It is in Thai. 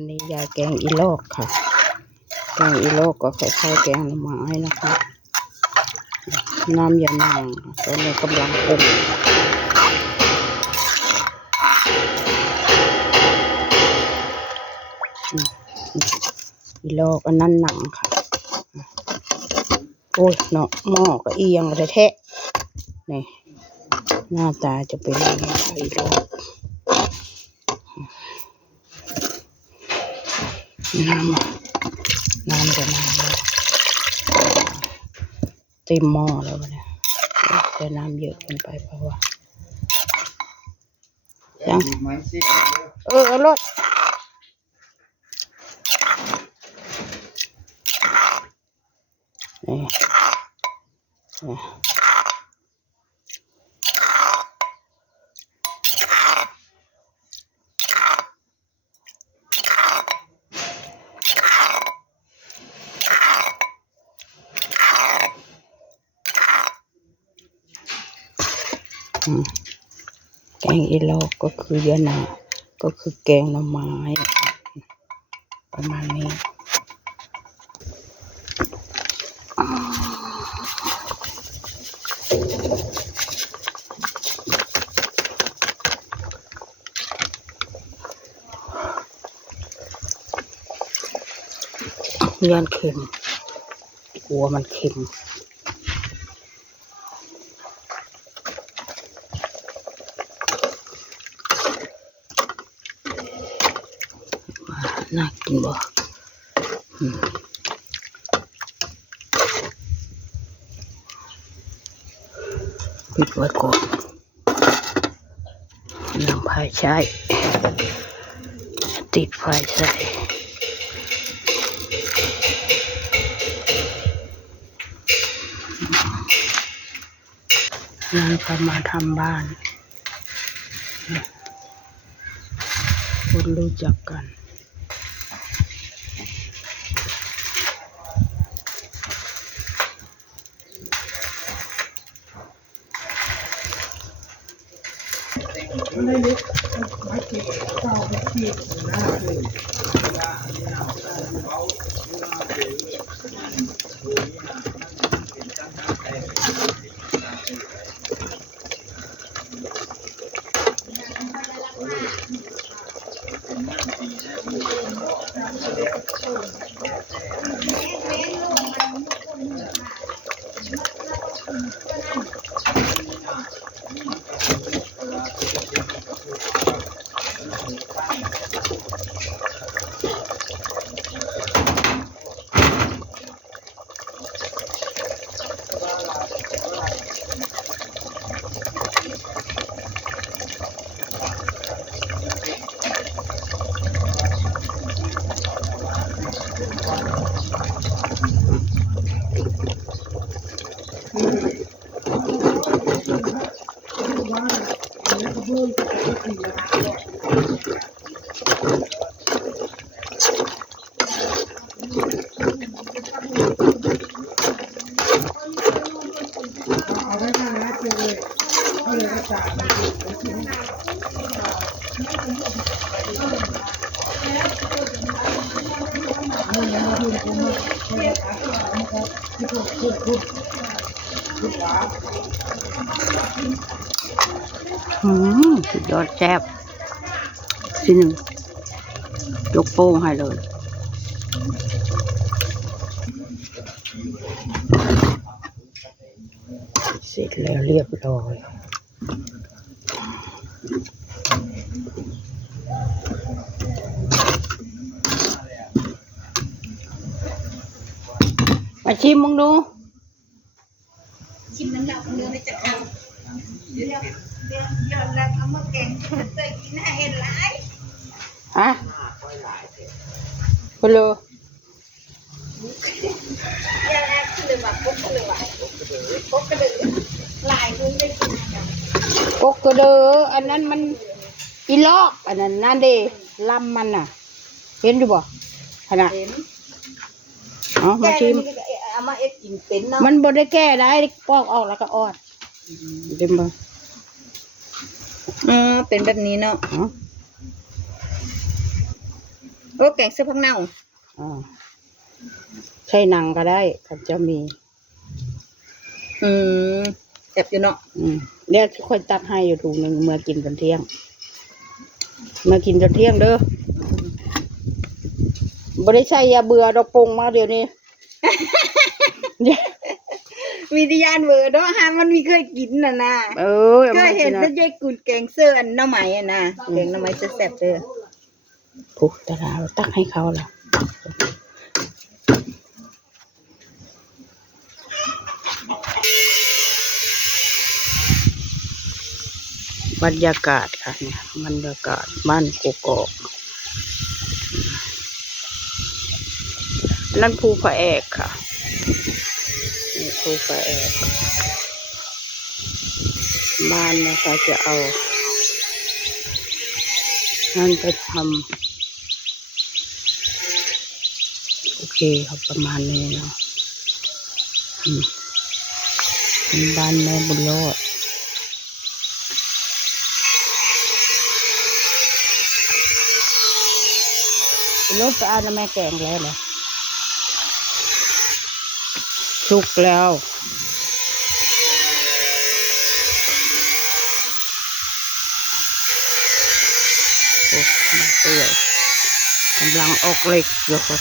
วันนี้ยายแกงอีลอกค่ะแกงอีลอกก็คล้ายๆแกงหน่อไม้นะคะน้ำยานางตอนนี้กำลังปรุงอีลอกอันนั้นหนังค่ะโอ้ยเนาะหม้อก็เอียงแท้ๆนี่หน้าตาจะเป็นยังไงอีลอกน้ำจะนานเลยเต็มหม้อแล้วเนี่ยแต่น้ำเยอะเกินไปเพราะว่ายังเอารถนี่แกงอีลอกก็คือยะนางก็คือแกงหน่อไม้ประมาณนี้เลี่ยนเค็มกลัวมันเค็มน่ากินบ่ปิดไว้ก่อนนำไฟใช้ติดไฟใส่แล้วก็มาทำบ้านคนรู้จักกันสุดยอดแซ่บที่หนึ่งยกโป้งให้เลยเสร็จแล้วเรียบร้อยมาชิมมึงดูชิมน้ำเหล้าเนื้อในจักรเอาเดี๋ยวย้อนแล้วเอามาแกงเคยกินให้เห็นหลายฮะฮัลโหลยังไงคือแบบปุ๊บเลยว่ะปุ๊บกระดือหลายคนได้กินกันกกกระเดืออันนั้นมันอีลอกอันนั้นนั่นเด้ลำมันน่ะเห็นดูบ่ขนาดมาชิมเอามาเอ็ดกินเป็นเนาะมันบ่ได้แก้ได้ปอกออกแล้วก็ออดเต็มบ่เป็นแบบนี้เนาะ โอ้แกงเสื้อผักเน่า อ่าใช่หนังก็ได้ครับจะมี อืมแซ่บอยู่เนาะ เดี๋ยวค่อยตักให้อยู่ถุงหนึ่งเมื่อกินตอนเที่ยงเมื่อกินตอนเที่ยงเด้อบริใช่ยาเบื่อดอกปงมาเดี๋ยวนี้ มีดิยานเวอร์เนาะฮะมันมีเคยกินน่ะนะ เออ เคยเห็นแต่ยายกุนแกงเสื้ออันหน้ำไหมอ่ะนะแกงหน้ำไหมแซ่บๆเด้อ ผูกตลาดตักให้เขาล่ะบรรยากาศค่ะเนี่ยบรรยากาศบ้านกกอกนั่นภูพระแอกค่ะนี่ภูพระแอกบ้านนะคะจะเอานั่นไปทำโอเคครับประมาณนี้เนาะเป็นบ้านแม่บุญรอดรถไปเอาน้ำแม่แกงแล้วเหรอสุกแล้วโอ้มาเปื่อยกำลังออกเหล็กอยู่ครับ